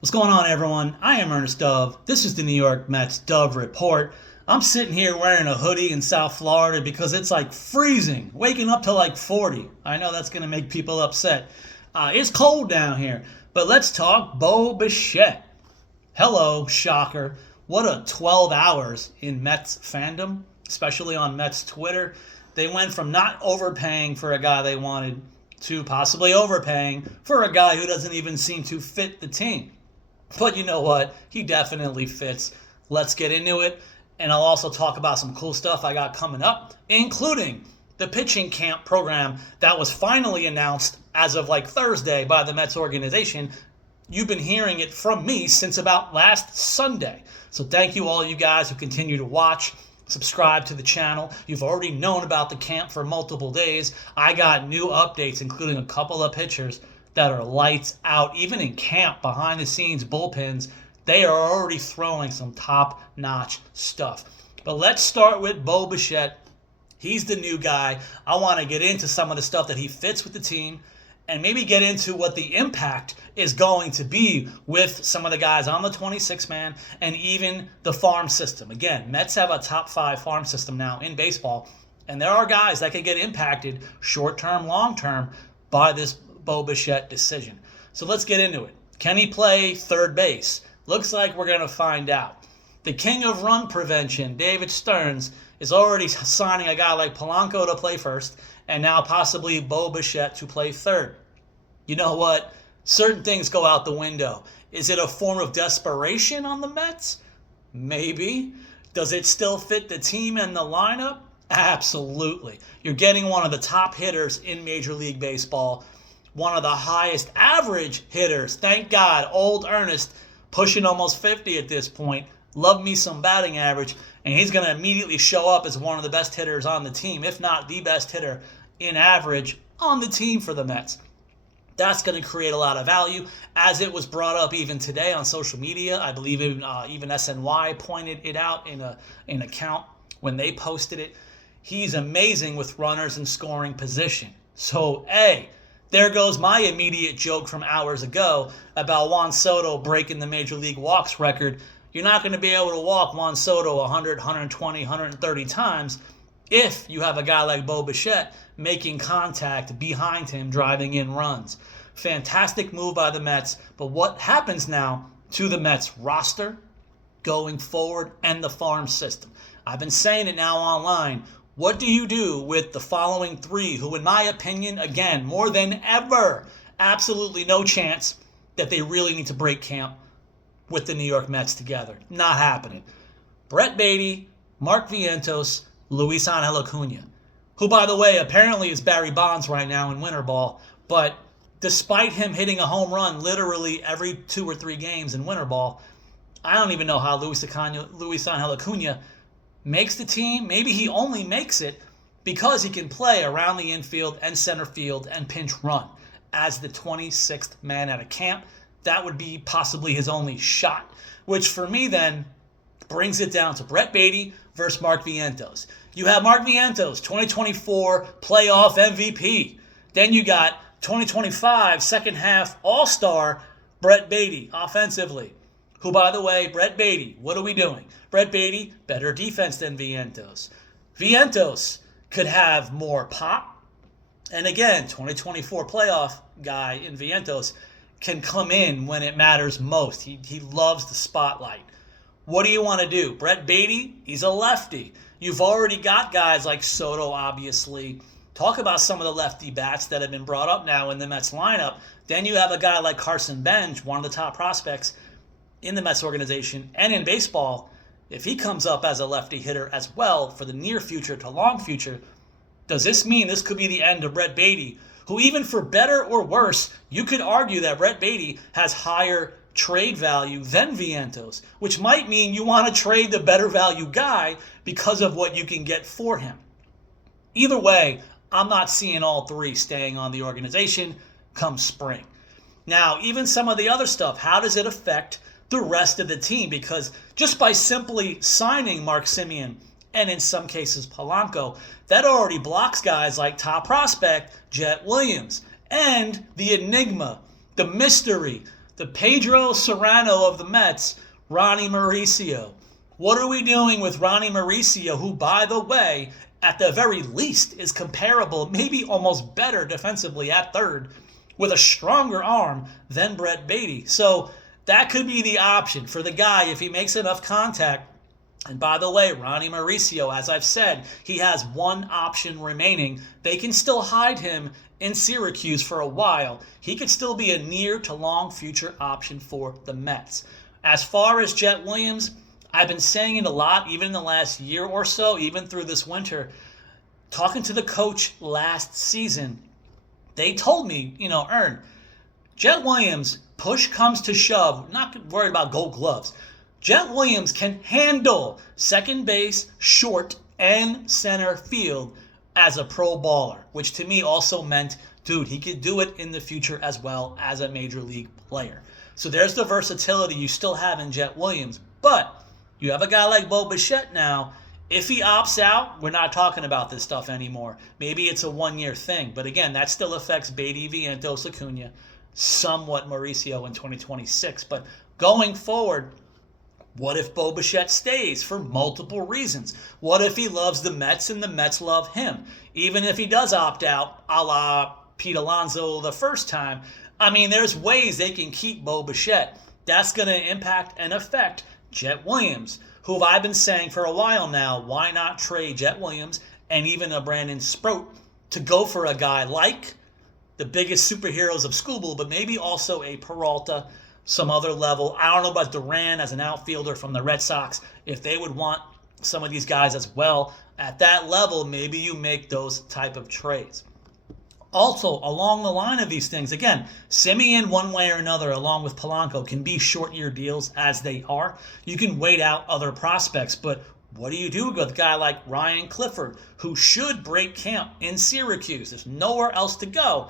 What's going on, everyone? I am Ernest Dove. This is the New York Mets Dove Report. I'm sitting here wearing a hoodie in South Florida because it's like freezing, waking up to like 40. I know that's going to make people upset. It's cold down here, but let's talk Bo Bichette. Hello, shocker. What a 12 hours in Mets fandom, especially on Mets Twitter. They went from not overpaying for a guy they wanted to possibly overpaying for a guy who doesn't even seem to fit the team. But you know what? He definitely fits. Let's get into it. And I'll also talk about some cool stuff I got coming up, including the pitching camp program that was finally announced as of like Thursday by the Mets organization. You've been hearing it from me since about last Sunday. So thank you all you guys who continue to watch, subscribe to the channel. You've already known about the camp for multiple days. I got new updates, including a couple of pitchers that are lights out. Even in camp, behind the scenes bullpens, they are already throwing some top-notch stuff. But let's start with Bo Bichette. He's the new guy. I want to get into some of the stuff that he fits with the team and maybe get into what the impact is going to be with some of the guys on the 26-man and even the farm system. Again, Mets have a top 5 farm system now in baseball, and there are guys that can get impacted short-term, long-term by this Bo Bichette decision. So let's get into it. Can he play third base? Looks like we're going to find out. The king of run prevention, David Stearns, is already signing a guy like Polanco to play first, and now possibly Bo Bichette to play third. You know what? Certain things go out the window. Is it a form of desperation on the Mets? Maybe. Does it still fit the team and the lineup? Absolutely. You're getting one of the top hitters in Major League Baseball, one of the highest average hitters. Thank God, old Ernest, pushing almost 50 at this point. Love me some batting average, and he's going to immediately show up as one of the best hitters on the team, if not the best hitter in average on the team for the Mets. That's going to create a lot of value, as it was brought up even today on social media. I believe even SNY pointed it out in an account when they posted it. He's amazing with runners in scoring position. So, there goes my immediate joke from hours ago about Juan Soto breaking the Major League walks record. You're not going to be able to walk Juan Soto 100, 120, 130 times if you have a guy like Bo Bichette making contact behind him, driving in runs. Fantastic move by the Mets, but what happens now to the Mets roster going forward and the farm system? I've been saying it now online. What do you do with the following 3 who, in my opinion, again, more than ever, absolutely no chance that they really need to break camp with the New York Mets together? Not happening. Brett Baty, Mark Vientos, Luis Angel Acuna, who, by the way, apparently is Barry Bonds right now in winter ball, but despite him hitting a home run literally every 2 or 3 games in winter ball, I don't even know how Luis Angel Acuna makes the team. Maybe he only makes it because he can play around the infield and center field and pinch run as the 26th man at a camp. That would be possibly his only shot, which for me then brings it down to Brett Baty versus Mark Vientos. You have Mark Vientos, 2024 playoff MVP. Then you got 2025 second half all-star Brett Baty offensively. Who, by the way, Brett Baty, what are we doing? Brett Baty, better defense than Vientos. Vientos could have more pop. And again, 2024 playoff guy in Vientos can come in when it matters most. He loves the spotlight. What do you want to do? Brett Baty, he's a lefty. You've already got guys like Soto, obviously. Talk about some of the lefty bats that have been brought up now in the Mets lineup. Then you have a guy like Carson Bench, one of the top prospects in the Mets organization and in baseball. If he comes up as a lefty hitter as well for the near future to long future, does this mean this could be the end of Brett Baty, who, even for better or worse, you could argue that Brett Baty has higher trade value than Vientos, which might mean you want to trade the better value guy because of what you can get for him. Either way, I'm not seeing all 3 staying on the organization come spring. Now, even some of the other stuff, how does it affect the rest of the team? Because just by simply signing Mark Semien and in some cases Polanco, that already blocks guys like top prospect Jet Williams and the enigma, the mystery, The Pedro Serrano of the Mets, Ronnie Mauricio. What are we doing with Ronnie Mauricio, who, by the way, at the very least is comparable, maybe almost better defensively at third, with a stronger arm than Brett Beatty? So that could be the option for the guy if he makes enough contact. And by the way, Ronnie Mauricio, as I've said, he has one option remaining. They can still hide him in Syracuse for a while. He could still be a near to long future option for the Mets. As far as Jet Williams, I've been saying it a lot, even in the last year or so, even through this winter. Talking to the coach last season, they told me, Ern, Jet Williams, push comes to shove, not worried about gold gloves. Jet Williams can handle second base, short, and center field as a pro baller, which to me also meant, dude, he could do it in the future as well as a major league player. So there's the versatility you still have in Jet Williams. But you have a guy like Bo Bichette now. If he opts out, we're not talking about this stuff anymore. Maybe it's a one-year thing. But again, that still affects Beatty, Vientos, Acuna, somewhat Mauricio in 2026. But going forward, what if Bo Bichette stays for multiple reasons? What if he loves the Mets and the Mets love him? Even if he does opt out, a la Pete Alonso the first time, there's ways they can keep Bo Bichette. That's going to impact and affect Jet Williams, who I've been saying for a while now, why not trade Jet Williams and even a Brandon Sproat to go for a guy like the biggest superheroes of Skubal, but maybe also a Peralta, some other level. I don't know about Duran as an outfielder from the Red Sox. If they would want some of these guys as well at that level, maybe you make those type of trades. Also, along the line of these things, again, Semien one way or another, along with Polanco, can be short-year deals as they are. You can wait out other prospects, but what do you do with a guy like Ryan Clifford, who should break camp in Syracuse? There's nowhere else to go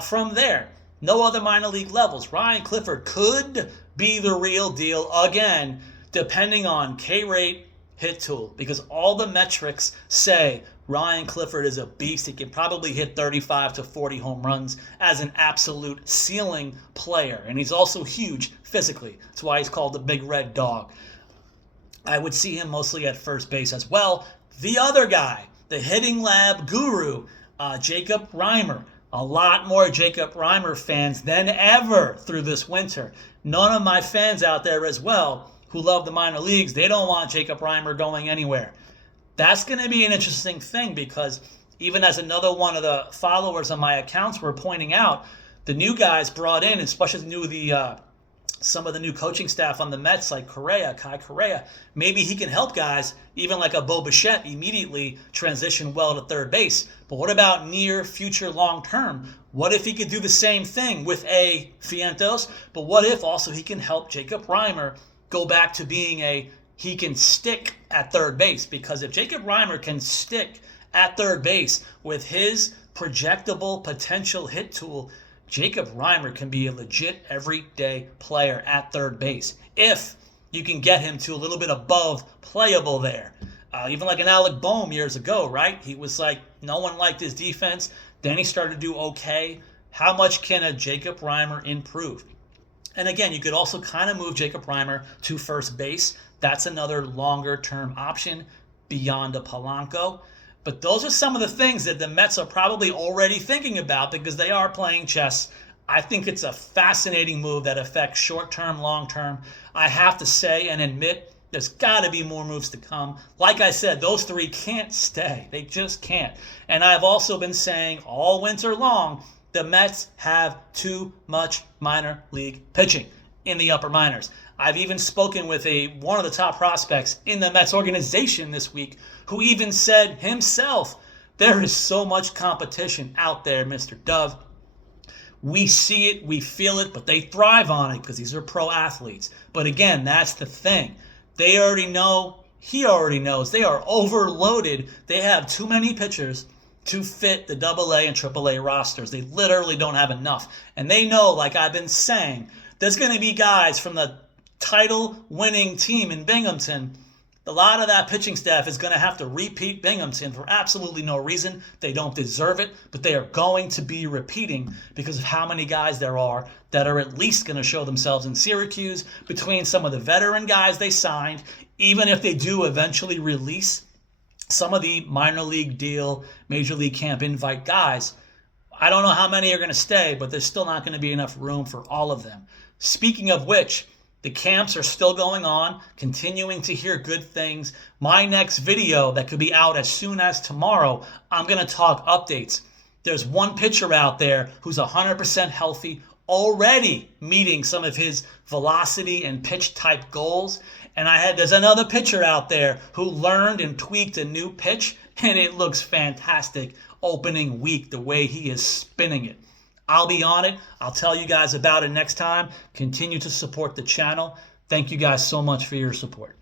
from there. No other minor league levels. Ryan Clifford could be the real deal again, depending on K-rate, hit tool, because all the metrics say Ryan Clifford is a beast. He can probably hit 35 to 40 home runs as an absolute ceiling player, and he's also huge physically. That's why he's called the Big Red Dog. I would see him mostly at first base as well. The other guy, the hitting lab guru, Jacob Reimer. A lot more Jacob Reimer fans than ever through this winter. None of my fans out there as well who love the minor leagues, they don't want Jacob Reimer going anywhere. That's going to be an interesting thing, because even as another one of the followers on my accounts were pointing out, the new guys brought in, especially some of the new coaching staff on the Mets, like Kai Correa, maybe he can help guys, even like a Bo Bichette, immediately transition well to third base. But what about near, future, long term? What if he could do the same thing with a Vientos? But what if also he can help Jacob Reimer go back to being he can stick at third base? Because if Jacob Reimer can stick at third base with his projectable potential hit tool, Jacob Reimer can be a legit everyday player at third base if you can get him to a little bit above playable there. Even like an Alec Boehm years ago, right? He was like, no one liked his defense. Then he started to do okay. How much can a Jacob Reimer improve? And again, you could also kind of move Jacob Reimer to first base. That's another longer-term option beyond a Polanco. But those are some of the things that the Mets are probably already thinking about, because they are playing chess. I think it's a fascinating move that affects short-term, long-term. I have to say and admit, there's got to be more moves to come. Like I said, those three can't stay. They just can't. And I've also been saying all winter long, the Mets have too much minor league pitching in the upper minors. I've even spoken with one of the top prospects in the Mets organization this week, who even said himself, there is so much competition out there, Mr. Dove. We see it, we feel it, but they thrive on it because these are pro athletes. But again, that's the thing. They already know, he already knows, they are overloaded. They have too many pitchers to fit the AA and AAA rosters. They literally don't have enough. And they know, like I've been saying, there's going to be guys from the title-winning team in Binghamton A lot of that pitching staff is going to have to repeat Binghamton for absolutely no reason. They don't deserve it, but they are going to be repeating because of how many guys there are that are at least going to show themselves in Syracuse between some of the veteran guys they signed, even if they do eventually release some of the minor league deal, major league camp invite guys. I don't know how many are going to stay, but there's still not going to be enough room for all of them. Speaking of which, the camps are still going on, continuing to hear good things. My next video that could be out as soon as tomorrow, I'm going to talk updates. There's one pitcher out there who's 100% healthy, already meeting some of his velocity and pitch type goals. And there's another pitcher out there who learned and tweaked a new pitch, and it looks fantastic opening week, the way he is spinning it. I'll be on it. I'll tell you guys about it next time. Continue to support the channel. Thank you guys so much for your support.